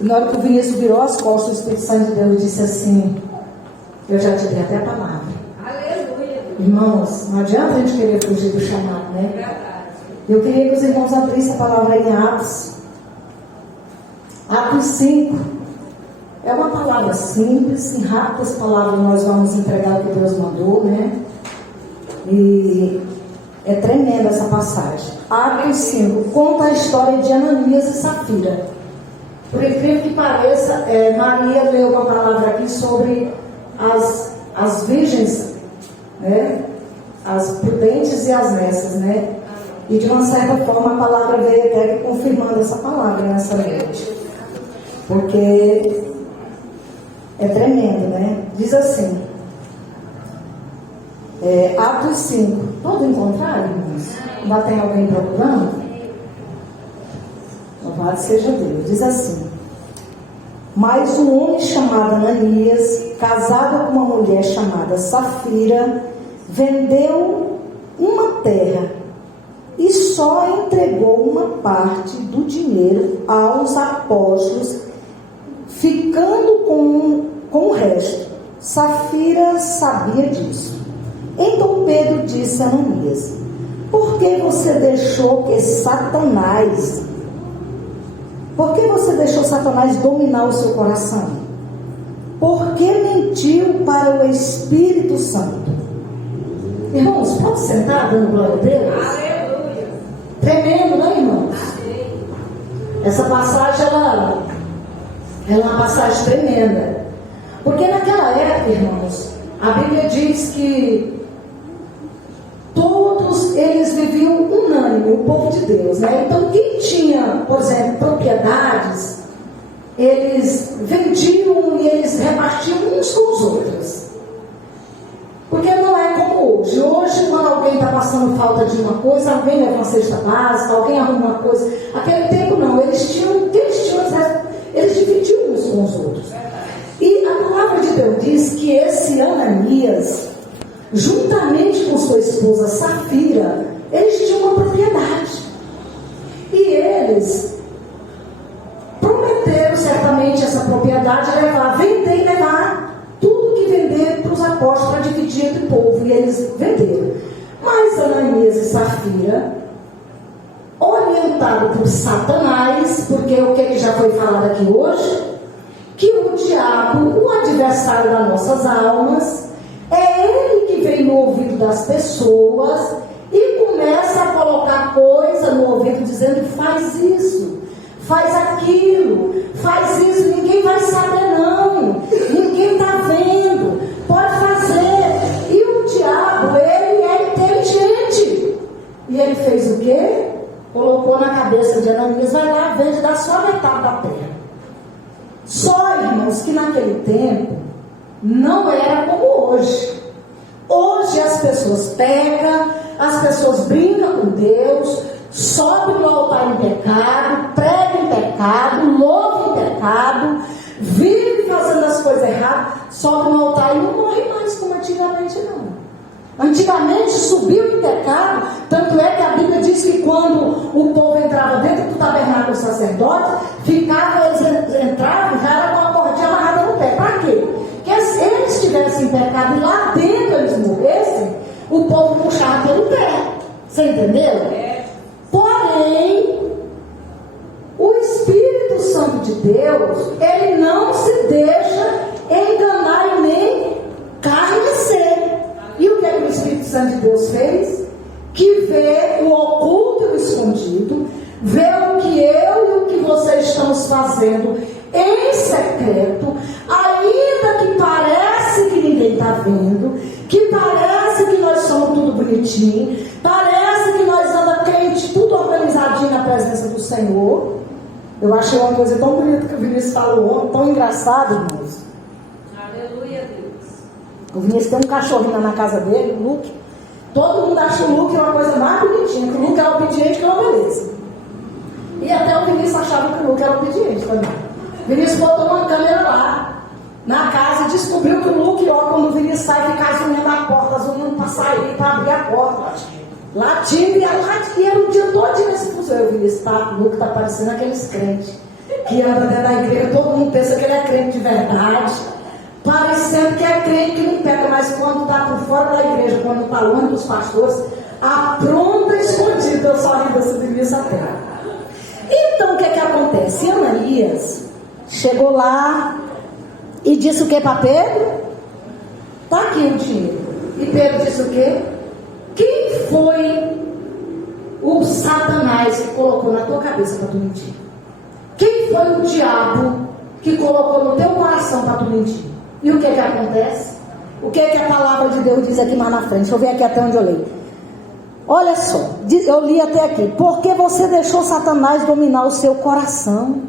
Na hora que o Vinícius virou as costas, o Espírito Santo de Deus disse assim: eu já te dei até a palavra. Aleluia. Irmãos, não adianta a gente querer fugir do chamado, né? Verdade. Eu queria que os irmãos abrissem a palavra em Atos. Atos 5. É uma palavra simples, em rápidas palavras nós vamos entregar o que Deus mandou, né? E é tremenda essa passagem. Atos 5 conta a história de Ananias e Safira. Por incrível que pareça, Maria leu uma palavra aqui sobre as virgens, né? As prudentes e as nessas, né? E de uma certa forma a palavra veio até que confirmando essa palavra nessa noite. Porque é tremendo, né? Diz assim, Atos 5. Todo encontrado, irmãos? Ainda tem alguém procurando? Louvado seja Deus. Diz assim: mas um homem chamado Ananias, casado com uma mulher chamada Safira, vendeu uma terra e só entregou uma parte do dinheiro aos apóstolos, ficando com o resto. Safira sabia disso. Então Pedro disse a Ananias: por que você deixou Satanás dominar o seu coração? Por que mentiu para o Espírito Santo? Irmãos, pode sentar dando glória a Deus? Aleluia. Tremendo, né, irmãos? Essa passagem, ela é uma passagem tremenda. Porque naquela época, irmãos, a Bíblia diz que todos eles viviam unânime, o povo de Deus, né? Então quem tinha, por exemplo, propriedades, eles vendiam e eles repartiam uns com os outros. Porque não é como hoje. Hoje, quando alguém está passando falta de uma coisa, alguém leva uma cesta básica, alguém arruma uma coisa. Aquele tempo não, eles dividiam uns com os outros. E a palavra de Deus diz que esse Ananias, juntamente com sua esposa Safira, eles tinham uma propriedade. E eles prometeram certamente essa propriedade, vender e levar tudo que vender para os apóstolos para dividir entre o povo. E eles venderam. Mas Ananias e Safira, orientado por Satanás, porque o que já foi falado aqui hoje, que o diabo, o adversário das nossas almas, é ele que vem no ouvido das pessoas e começa a colocar coisa no ouvido dizendo: faz isso, faz aquilo, faz isso, ninguém vai saber não, ninguém está vendo, pode fazer. E o diabo, ele é inteligente. E ele fez o quê? Colocou na cabeça de Ananias: vai lá, vende, dá só a metade da terra. Só, irmãos, que naquele tempo não era como hoje. Hoje as pessoas pecam, as pessoas brincam com Deus, sobem no altar em pecado, pregam em pecado, louvam em pecado, vivem fazendo as coisas erradas, sobem no altar e não morrem mais como antigamente não. Antigamente subiu em pecado, tanto é que a Bíblia diz que quando o povo entrava dentro do tabernáculo sacerdote, eles entravam já era com a cordinha amarrada no pé. Para quê? Porque se eles estivessem em pecado e lá dentro eles morressem, o povo puxava pelo pé. Você entendeu? Porém, o Espírito Santo de Deus, ele não se deixa enganar e nem carnecer. E o que o Espírito Santo de Deus fez? Que vê o oculto e o escondido, vê o que eu e o que vocês estamos fazendo em secreto, ainda que parece que ninguém está vendo, que parece que nós somos tudo bonitinho, parece que nós andamos crente, tudo organizadinho na presença do Senhor. Eu achei uma coisa tão bonita que o Vinícius falou, tão engraçado, irmãos. Aleluia, Deus. O Vinícius tem um cachorrinho na casa dele, o Luke. Todo mundo acha o Luke uma coisa mais bonitinha, que o Luke é obediente, que é uma beleza. E até o Vinícius achava que o Luke era obediente também. O Vinícius botou uma câmera lá na casa e descobriu que o Luke, quando o Vinícius sai, fica as unhas na porta, as unhas para sair, para abrir a porta. Latindo, e era o dia todo nesse museu. O Vinícius o Luke está parecendo aqueles crentes que anda dentro da igreja, todo mundo pensa que ele é crente de verdade, parecendo que é crente que não pega, mas quando está por fora da igreja, quando está longe dos pastores, apronta escondido. Eu só ri dessa demissa até. Então o que acontece? Ananias chegou lá e disse o que para Pedro? Está aqui o dinheiro. E Pedro disse o quê? Quem foi o Satanás que colocou na tua cabeça para tu mentir? Quem foi o diabo que colocou no teu coração para tu mentir? E o que acontece? O que a palavra de Deus diz aqui mais na frente? Deixa eu ver aqui até onde eu leio. Olha só, eu li até aqui. Porque você deixou Satanás dominar o seu coração.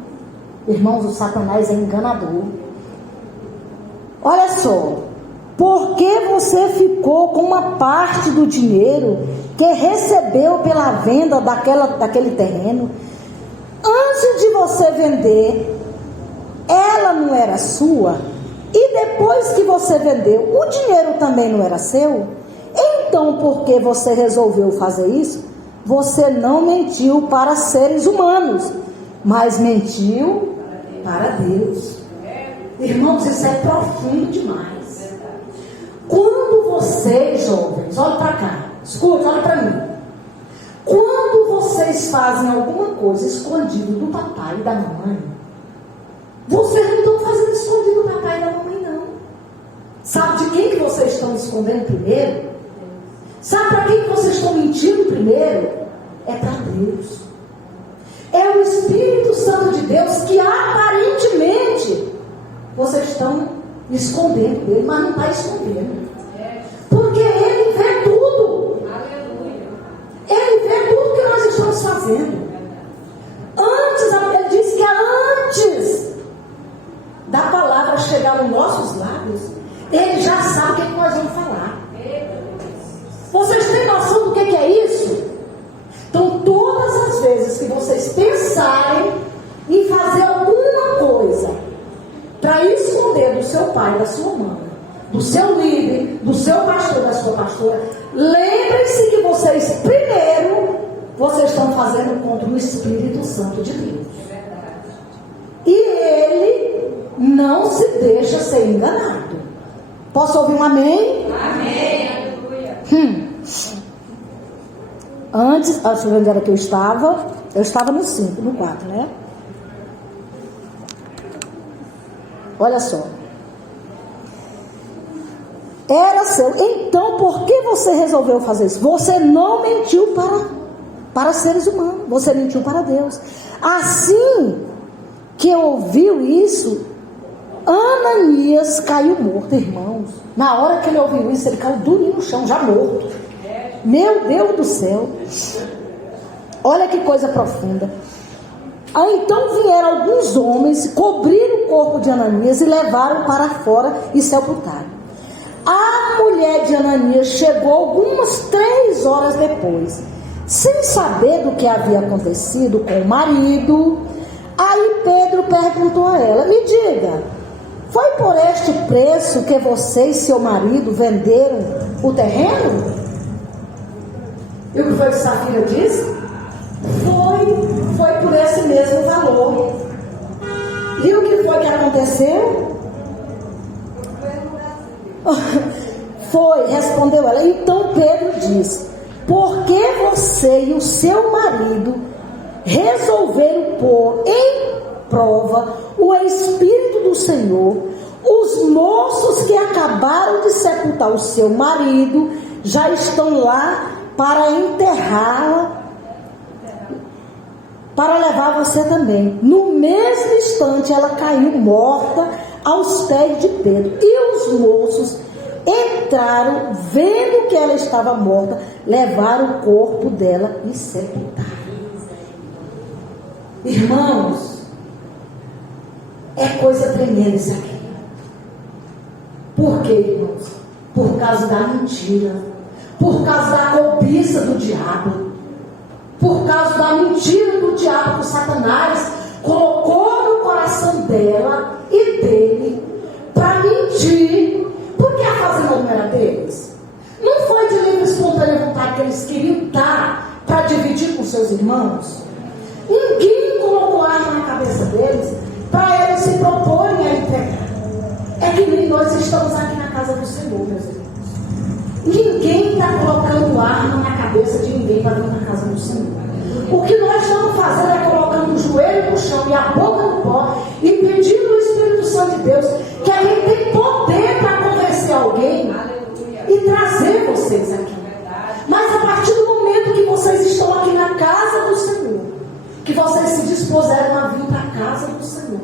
Irmãos, o Satanás é enganador. Olha só. Porque você ficou com uma parte do dinheiro que recebeu pela venda daquele terreno. Antes de você vender, ela não era sua. E depois que você vendeu, o dinheiro também não era seu. Então, porque você resolveu fazer isso, você não mentiu para seres humanos, mas mentiu para Deus. Irmãos, isso é profundo demais. Quando vocês, jovens, olha para cá, escuta, olha para mim. Quando vocês fazem alguma coisa escondido do papai e da mamãe, vocês não estão fazendo escondido do papai e da mamãe, não. Sabe de quem que vocês estão escondendo primeiro? Sabe para quem que vocês estão mentindo primeiro? É para Deus. É o Espírito Santo de Deus que aparentemente vocês estão escondendo dele, mas não está escondendo. Porque ele vê tudo. Ele vê tudo que nós estamos fazendo. Ele diz que antes da palavra chegar nos nossos lábios, ele já sabe o que nós vamos falar. Vocês têm noção do que é isso? Então, todas as vezes que vocês pensarem em fazer alguma coisa para esconder do seu pai, da sua mãe, do seu líder, do seu pastor, da sua pastora, lembrem-se que vocês estão fazendo contra o Espírito Santo de Deus. E ele não se deixa ser enganado. Posso ouvir um amém? Amém. Antes, deixa eu ver onde era que eu estava. Eu estava no 5, no 4, né? Olha só. Era seu. Então, por que você resolveu fazer isso? Você não mentiu para seres humanos. Você mentiu para Deus. Assim que ouviu isso, Ananias caiu morto, irmãos. Na hora que ele ouviu isso, ele caiu durinho no chão, já morto. Meu Deus do céu. Olha que coisa profunda. Então vieram alguns homens, cobriram o corpo de Ananias e levaram para fora e sepultaram. A mulher de Ananias chegou algumas 3 horas depois, sem saber do que havia acontecido com o marido. Aí Pedro perguntou a ela: me diga, foi por este preço que você e seu marido venderam o terreno? E o que foi que Safira disse? Foi por esse mesmo valor. E o que foi que aconteceu? Foi, respondeu ela. Então Pedro disse: por que você e o seu marido resolveram pôr em prova o Espírito do Senhor? Os moços que acabaram de sepultar o seu marido já estão lá para enterrá-la, para levar você também. No mesmo instante ela caiu morta aos pés de Pedro. E os moços entraram, vendo que ela estava morta, levaram o corpo dela e sepultaram. Irmãos, é coisa tremenda isso aqui. Por quê, irmãos? Por causa da mentira, por causa da cobiça do diabo, por causa da mentira do diabo que Satanás colocou no coração dela e dele para mentir. Porque a fazenda não era deles. Não foi de livre e espontânea vontade que eles queriam dar para dividir com seus irmãos. Ninguém colocou a arma na cabeça deles para eles se proporem a entregar. É que nem nós estamos aqui na casa do Senhor, meus irmãos. Ninguém está colocando arma na cabeça de ninguém para vir na casa do Senhor. O que nós estamos fazendo é colocando o joelho no chão e a boca no pó e pedindo ao Espírito Santo de Deus que a gente tem poder para convencer alguém e trazer vocês aqui. Mas a partir do momento que vocês estão aqui na casa do Senhor, que vocês se dispuseram a vir para a casa do Senhor,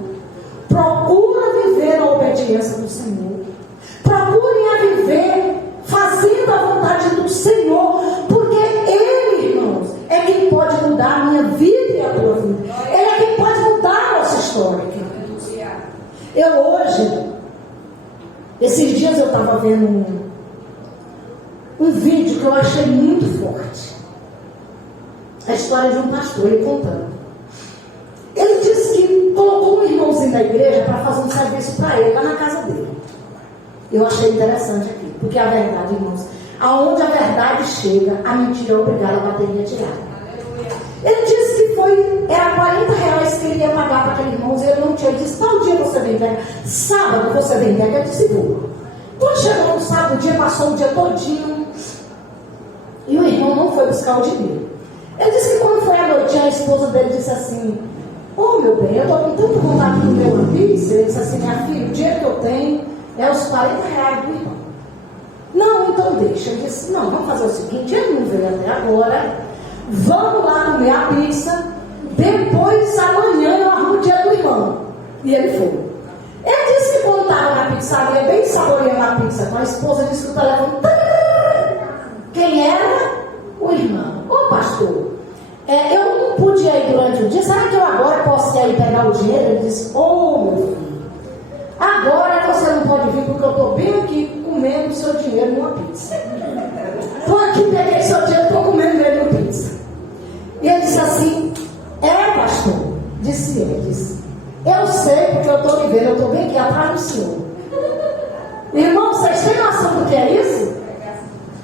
procura viver a obediência do Senhor. Procurem a viver fazendo a vontade do Senhor, porque Ele, irmãos, é quem pode mudar a minha vida e a tua vida. Ele é quem pode mudar a nossa história. Eu hoje, esses dias eu estava vendo um vídeo que eu achei muito forte. A história de um pastor, ele contando. Ele disse que colocou um irmãozinho da igreja para fazer um serviço para ele lá na casa dele. Eu achei interessante aqui, porque a verdade, irmãos, aonde a verdade chega, a mentira é obrigada a bater em retirada. Ele disse que era R$40 que ele ia pagar para aquele irmão, e ele não tinha. Ele disse: tal dia você vem pegar, sábado você vem pegar. Eu disse: vou. Quando chegou no sábado, o dia passou o dia todinho, e o irmão não foi buscar o dinheiro. Ele disse que quando foi à noite, a esposa dele disse assim: ô meu bem, eu estou com tanta vontade de comer uma pizza. Ele disse assim: minha filha, o dinheiro que eu tenho é os R$40 do irmão. Não, então deixa. Ele disse: não, vamos fazer o seguinte, ele não veio até agora, vamos lá comer a pizza, depois amanhã eu arrumo o dia do irmão. E ele foi. Ele disse que quando estava na pizzaria, bem saboreando a pizza, com a esposa, disse que o telefone... Quem era? O irmão. Ô pastor, eu não pude ir durante o dia, será que eu agora posso ir aí pegar o dinheiro? Ele disse: ô meu filho, agora você não pode vir porque eu estou bem aqui comendo o seu dinheiro numa pizza. Estou aqui, peguei seu dinheiro, estou comendo ele numa pizza. E ele disse assim: pastor, disse ele, disse: eu sei porque eu estou vivendo, eu estou bem aqui atrás do senhor. Irmão, vocês têm noção do que é isso?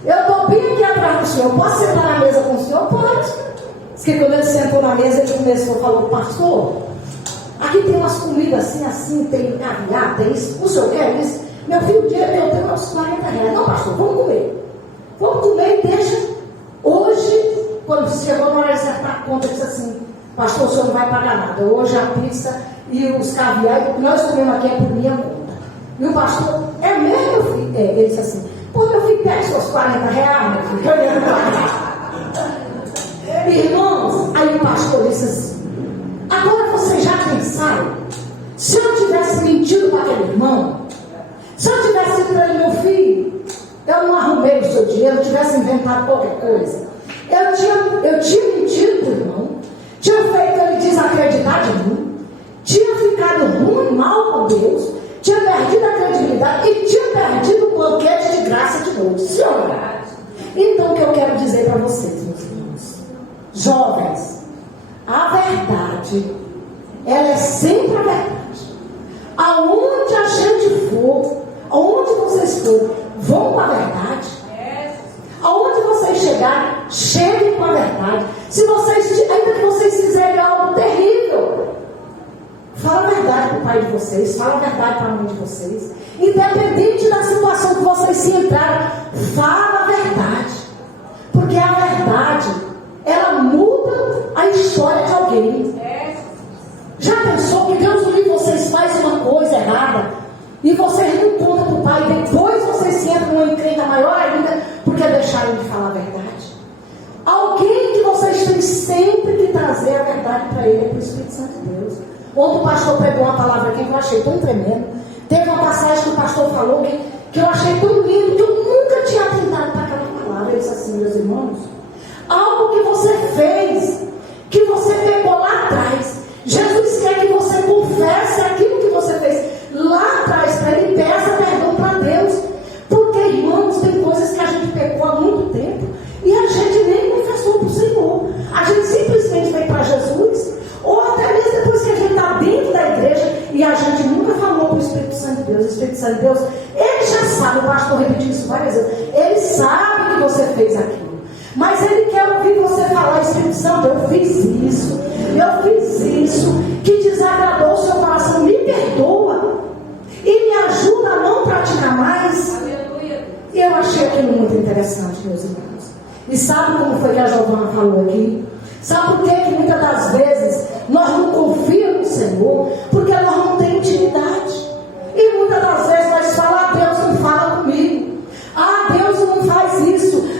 Eu estou bem aqui atrás do senhor, posso sentar na mesa com o senhor? Pode. Diz que quando ele sentou na mesa, ele começou, falou: pastor, aqui tem umas comidas assim, tem caviar, tem isso, o senhor quer isso? Meu filho, o dinheiro que eu tenho é uns R$40. Não, pastor, vamos comer. Vamos comer e deixa. Hoje, quando chegou na hora de acertar a conta, ele disse assim: pastor, o senhor não vai pagar nada. Hoje a pizza e os caviar, o que nós comemos aqui é por minha conta. E o pastor: é mesmo, meu filho? Ele disse assim: pô, meu filho, pega seus R$40, meu filho, eu não pagar. Irmãos, aí o pastor disse assim: agora vocês já pensaram? Se eu tivesse mentido para aquele irmão, se eu tivesse dito para ele: meu filho, eu não arrumei o seu dinheiro, eu tivesse inventado qualquer coisa, eu tinha mentido para o irmão, tinha feito ele desacreditar de mim, tinha ficado ruim, mal com Deus, tinha perdido a credibilidade e tinha perdido o banquete de graça de noite. Senhora, então o que eu quero dizer para vocês, meus irmãos, jovens, a verdade, ela é sempre a verdade. Aonde a gente for, aonde vocês forem, vão com a verdade. Aonde vocês chegarem, cheguem com a verdade. Se vocês, ainda que vocês fizerem algo terrível, fala a verdade para o pai de vocês, fala a verdade para a mãe de vocês. Independente da situação que vocês se entrarem, fala a verdade. Porque a verdade, ela muda a história de alguém. Já pensou que Deus livre vocês fazem uma coisa errada e vocês não contam para o pai, depois vocês se entram numa encrenca maior ainda porque deixaram de falar a verdade? Alguém que vocês têm sempre que trazer a verdade para ele é para o Espírito Santo de Deus. Ontem o pastor pegou uma palavra aqui que eu achei tão tremendo. Teve uma passagem que o pastor falou que eu achei tão lindo, que eu nunca tinha atentado para aquela palavra. Ele disse assim: meus irmãos, algo que você fez, que você pegou lá atrás, Jesus quer que você confesse aquilo que você fez lá atrás para ele, peça perdão para Deus. Porque, irmãos, tem coisas que a gente pecou há muito tempo e a gente nem confessou para o Senhor. A gente simplesmente veio para Jesus, ou até mesmo depois que a gente está dentro da igreja e a gente nunca falou para o Espírito Santo de Deus. O Espírito Santo de Deus, ele já sabe, o pastor repetiu isso várias vezes, ele sabe que você fez aquilo, Mas Ele quer ouvir você falar: Espírito Santo, eu fiz isso, que desagradou o seu coração, me perdoa e me ajuda a não praticar mais. E eu achei aquilo muito interessante, meus irmãos. E sabe como foi que a Giovana falou aqui? Sabe por que muitas das vezes nós não confiamos no Senhor? Porque nós não temos intimidade. E muitas das vezes nós falamos: Deus não fala comigo, Deus não faz isso, Deus...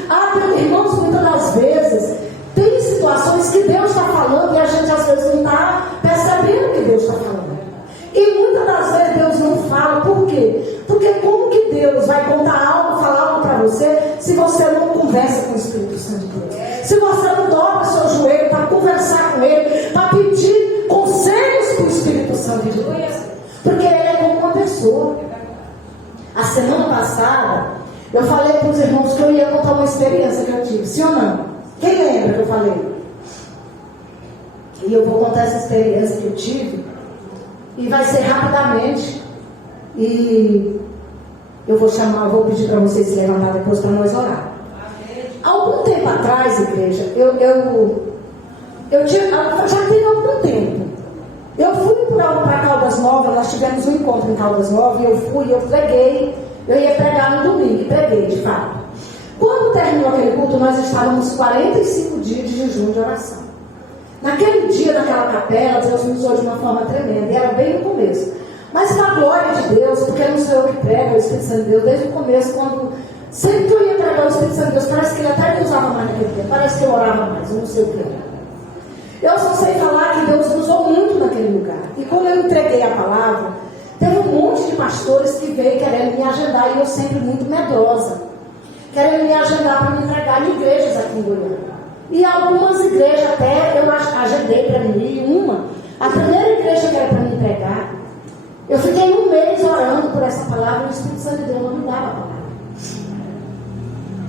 Irmãos, muitas das vezes tem situações que Deus está falando e a gente às vezes não está percebendo que Deus está falando. E muitas das vezes Deus não fala. Por quê? Porque como que Deus vai contar algo, falar algo para você, se você não conversa com o Espírito Santo de Deus? Se você não dobra seu joelho para conversar com Ele, para pedir conselhos para o Espírito Santo de Deus? Porque Ele é como uma pessoa. A semana passada eu falei para os irmãos que eu ia contar uma experiência que eu tive. Sim ou não? Quem lembra que eu falei? E eu vou contar essa experiência que eu tive. E vai ser rapidamente. E eu vou pedir para vocês se levantar depois para nós orar. Algum tempo atrás, igreja, já tem algum tempo. Eu fui para Caldas Novas, nós tivemos um encontro em Caldas Novas, e eu preguei, eu ia pregar no domingo, e preguei de fato. Quando terminou aquele culto, nós estávamos 45 dias de jejum de oração. Naquele dia, naquela capela, Deus me usou de uma forma tremenda, e era bem no começo. Mas na glória de Deus, porque não sou eu que prego, é o Espírito Santo de Deus, desde o começo, sempre que eu ia pregar o Espírito Santo de Deus, parece que ele até me usava mais naquele tempo, parece que eu orava mais, eu não sei o que era. Eu só sei falar que Deus me usou muito naquele lugar. E quando eu entreguei a palavra, teve um monte de pastores que veio querendo me agendar, e eu sempre muito medrosa, querendo me agendar para me entregar em igrejas aqui em Goiânia. E algumas igrejas até eu agendei para mim, a primeira igreja que era para me entregar, eu fiquei um mês orando por essa palavra, e o Espírito Santo de Deus não me dava a palavra.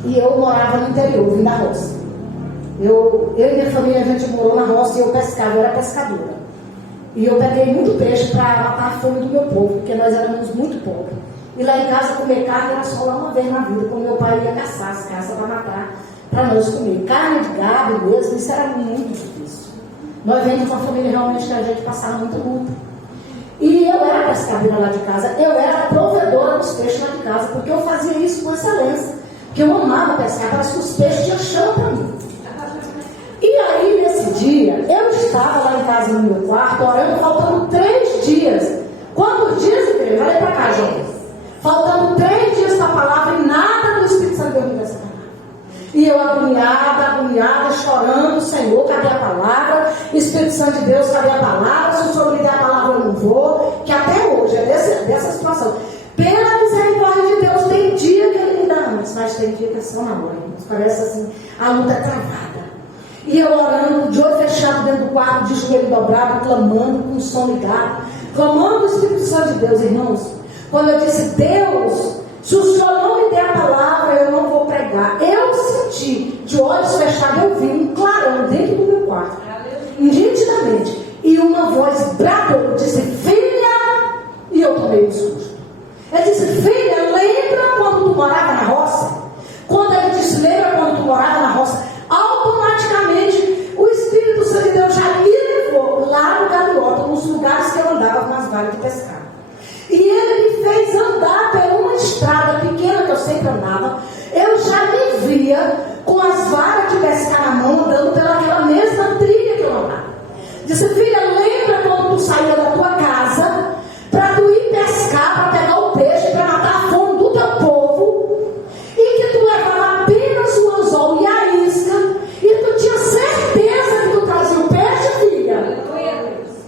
E eu morava no interior, vim da roça. Eu e minha família, a gente morou na roça, e eu pescava, eu era pescadora. E eu peguei muito peixe para matar a fome do meu povo, porque nós éramos muito pobres. E lá em casa comer carne era só lá uma vez na vida, quando meu pai ia caçar as caças para matar, para nós comer. Carne de gado mesmo, isso era muito difícil. Nós vemos de uma família realmente que a gente passava muito luta. E eu era pescadora lá de casa, eu era provedora dos peixes lá de casa, porque eu fazia isso com excelência, porque eu amava pescar, parece que os peixes tinham chão para mim. E aí, nesse dia, eu estava lá em casa no meu quarto, orando, faltando 3 dias. Quantos dias, igreja? Olha para cá, gente. Faltando 3 dias para a palavra, e nada do Espírito Santo de Deus me dessa palavra. E eu agoniada, chorando: Senhor, cadê a palavra? Espírito Santo de Deus, cadê a palavra? Se o Senhor me der a palavra, eu não vou. Que até hoje é dessa situação. Pela misericórdia de Deus, tem dia que Ele me dá antes, mas tem dia que é só na hora. Parece assim, a luta é travada. E eu orando, de olho fechado dentro do quarto, de joelho dobrado, clamando, com o som ligado, clamando o Espírito Santo de Deus, irmãos. Quando eu disse: Deus, se o Senhor não me der a palavra, eu não vou pregar. Eu senti, de olhos fechados, eu vi um clarão dentro do meu quarto, nitidamente. E uma voz bradou, disse: filha, e eu tomei um susto. Ele disse: filha, lembra quando tu morava na roça? Quando ele disse: lembra quando tu morava na roça? Automaticamente o Espírito Santo de Deus já me levou lá no Galeota, nos lugares que eu andava com as varas de pescar. E Ele me fez andar por uma estrada pequena que eu sempre andava. Eu já me via com as varas de pescar na mão, andando pelaquela mesma trilha que eu andava. Disse: filha, lembra quando tu saía da tua casa para tu ir pescar, para pegar o peixe, para matar a fome do teu povo, e que tu levava apenas o anzol e a isca, e tu tinha certeza que tu trazia o peixe, filha? Aleluia.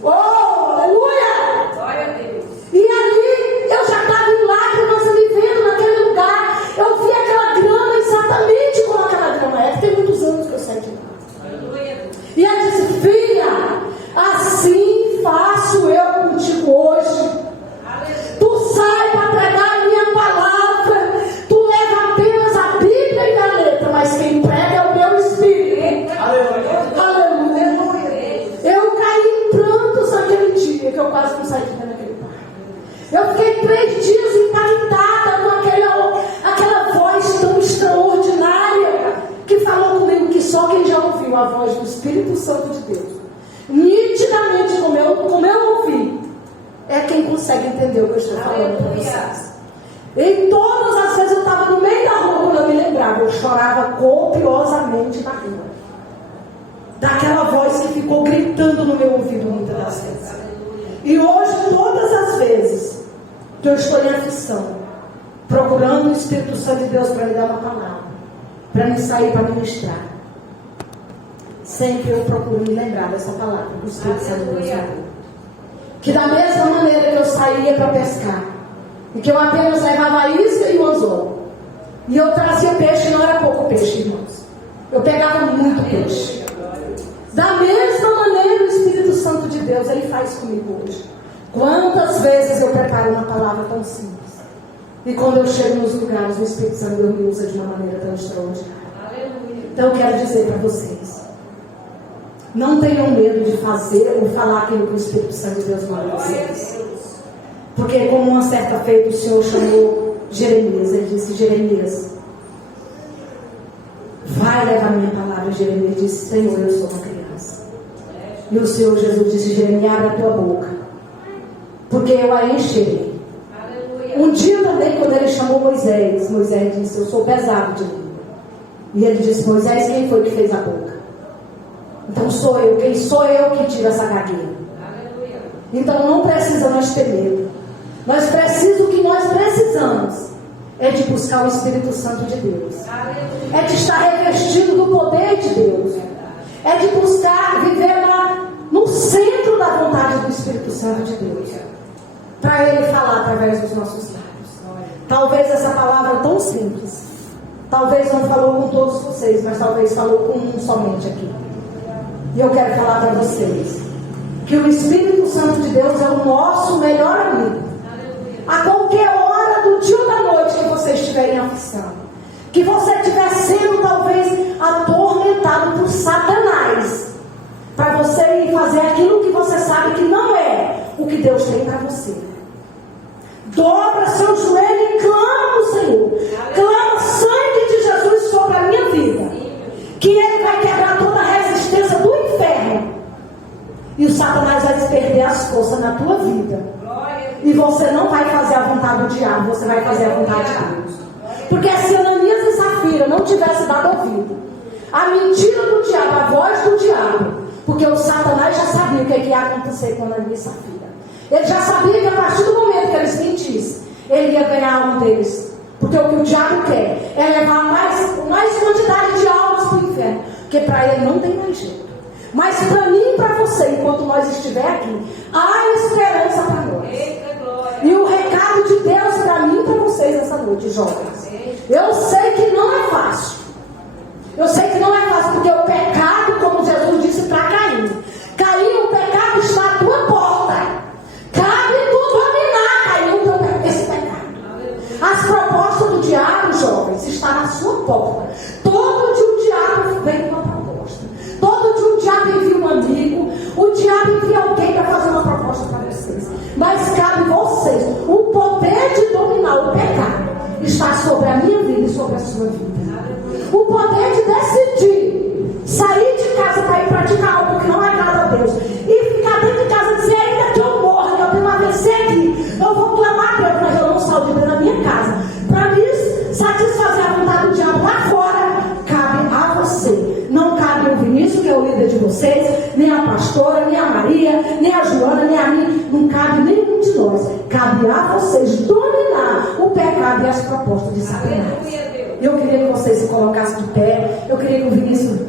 Oh, aleluia! Glória a Deus. E ali eu já estava em lágrimas, vivendo naquele lugar. Eu vi aquela grama exatamente como aquela grama é. Tem muitos anos que eu saí de lá. Aleluia. E ela disse: filha, assim faço eu consegue entender o que eu estou falando para vocês. E todas as vezes eu estava no meio da rua, quando eu me lembrava, eu chorava copiosamente na rua. Daquela voz que ficou gritando no meu ouvido muitas das vezes. E hoje, todas as vezes que eu estou em aflição, procurando o Espírito Santo de Deus para me dar uma palavra, para me sair, para ministrar, sempre eu procuro me lembrar dessa palavra que o Espírito Santo de Deus me deu. Que da mesma maneira que eu saía para pescar, e que eu apenas levava a isca e o anzol, e eu trazia peixe, não era pouco peixe, irmãos, eu pegava muito peixe. Da mesma maneira o Espírito Santo de Deus, Ele faz comigo hoje. Quantas vezes eu preparo uma palavra tão simples, e quando eu chego nos lugares, o Espírito Santo de Deus me usa de uma maneira tão extraordinária. Então eu quero dizer para vocês, não tenham medo de fazer ou falar aquilo que o Espírito Santo de Deus manda vocês. Porque como uma certa feita o Senhor chamou Jeremias, Ele disse: Jeremias, vai levar minha palavra. Jeremias disse: Senhor, eu sou uma criança. E o Senhor Jesus disse: Jeremias, abre a tua boca, porque eu a encherei. Um dia também, quando Ele chamou Moisés, Moisés disse: eu sou pesado de língua. E Ele disse: Moisés, quem foi que fez a boca? Então sou eu. Quem sou eu que tira essa gagueira? Então não precisa nós ter medo. O que nós precisamos é de buscar o Espírito Santo de Deus. É de estar revestido do poder de Deus. É de buscar viver no centro da vontade do Espírito Santo de Deus. Para Ele falar através dos nossos lábios. Talvez essa palavra tão simples, talvez não falou com todos vocês, mas talvez falou com um somente aqui. E eu quero falar para vocês que o Espírito Santo de Deus é o nosso melhor amigo. A qualquer hora do dia ou da noite que você estiver em aflição, que você estiver sendo talvez atormentado por Satanás, para você ir fazer aquilo que você sabe que não é o que Deus tem para você, dobra seu joelho e clama ao Senhor. Clama o sangue de Jesus sobre a minha vida, que Ele vai quebrar toda a resistência do inferno, e o Satanás vai perder as forças na tua vida. E você não vai fazer a vontade do diabo, você vai fazer a vontade de Deus. Porque se Ananias e Safira não tivessem dado ouvido à mentira do diabo, à voz do diabo, porque o Satanás já sabia o que ia acontecer com Ananias e Safira. Ele já sabia que a partir do momento que eles mentissem, ele ia ganhar a alma deles. Porque o que o diabo quer é levar mais quantidade de almas para o inferno, porque para ele não tem mais jeito. Mas para mim e para você, enquanto nós estiver aqui, há esperança para nós. E o recado de Deus para mim e para vocês essa noite, jovens. Eu sei que não é fácil. Eu sei que não é fácil, porque o pecado, como Jesus disse para Caim, Caim, o pecado está à tua porta. Cabe tu dominar, Caim, esse pecado. As propostas do diabo, jovens, estão na sua porta. Todo dia o diabo vem com uma proposta. Todo dia o diabo envia um amigo. O diabo envia alguém para fazer uma proposta para vocês. Mas cabe vocês. O poder de dominar o pecado está sobre a minha vida e sobre a sua vida. O poder de decidir sair de casa para ir praticar algo que não agrada a Deus e ficar dentro de casa e dizer: ainda que eu morra, que eu tenho uma vencer aqui, eu vou clamar a Deus, mas eu não saio de dentro da minha casa para me satisfazer a vontade do diabo lá fora. Cabe a você. Não cabe o Vinícius, que é o líder de vocês, nem a pastora, nem a Maria, nem a Joana, nem a mim. Não cabe nenhum de nós. Cabe a vocês dominar o pecado e as propostas de Satanás. Eu queria que vocês se colocassem de pé. Eu queria que o Vinícius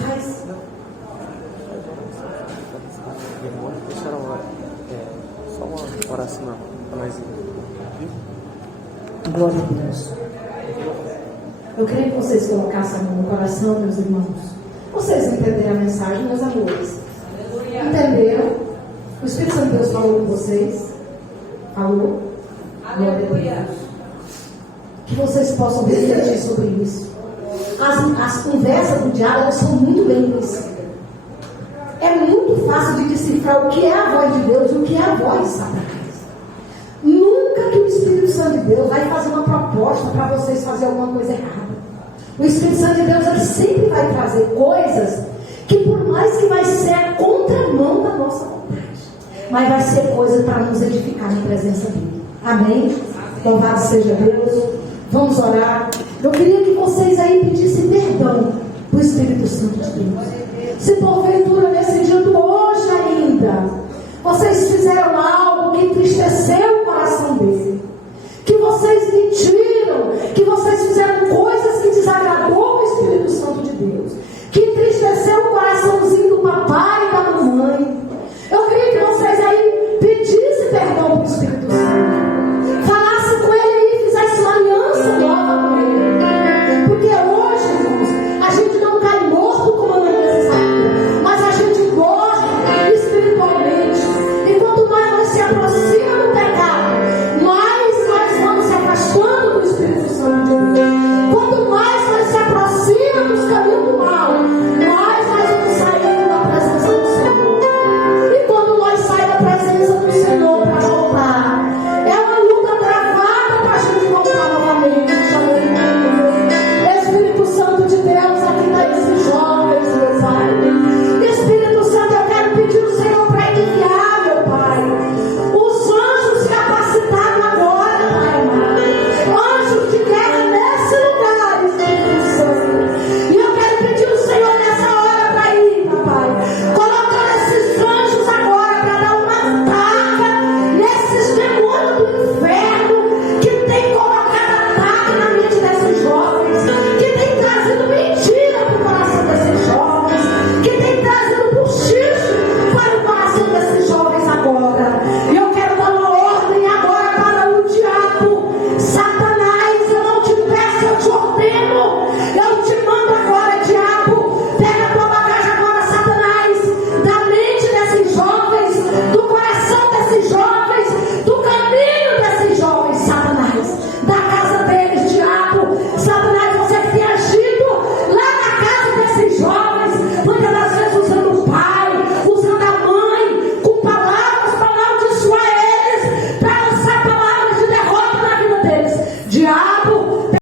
faz. Só uma oração para nós. Glória a Deus. Eu queria que vocês colocassem a mão no coração, meus irmãos. Vocês entenderam a mensagem, meus amores? Entenderam? O Espírito Santo de Deus falou com vocês? Falou? Glória a Deus. Que vocês possam refletir sobre isso. As conversas do diabo, elas são muito bem conhecidas. É muito fácil de decifrar o que é a voz de Deus e o que é a voz de Satanás. Nunca que o Espírito Santo de Deus vai fazer uma proposta para vocês fazer alguma coisa errada. O Espírito Santo de Deus, ele sempre vai trazer coisas que por mais que vai ser a contramão da nossa vontade, mas vai ser coisa para nos edificar na presença dele. Amém? Louvado seja Deus. Vamos orar. Eu queria que vocês aí pedissem perdão para o Espírito Santo de Deus. Se porventura nesse dia do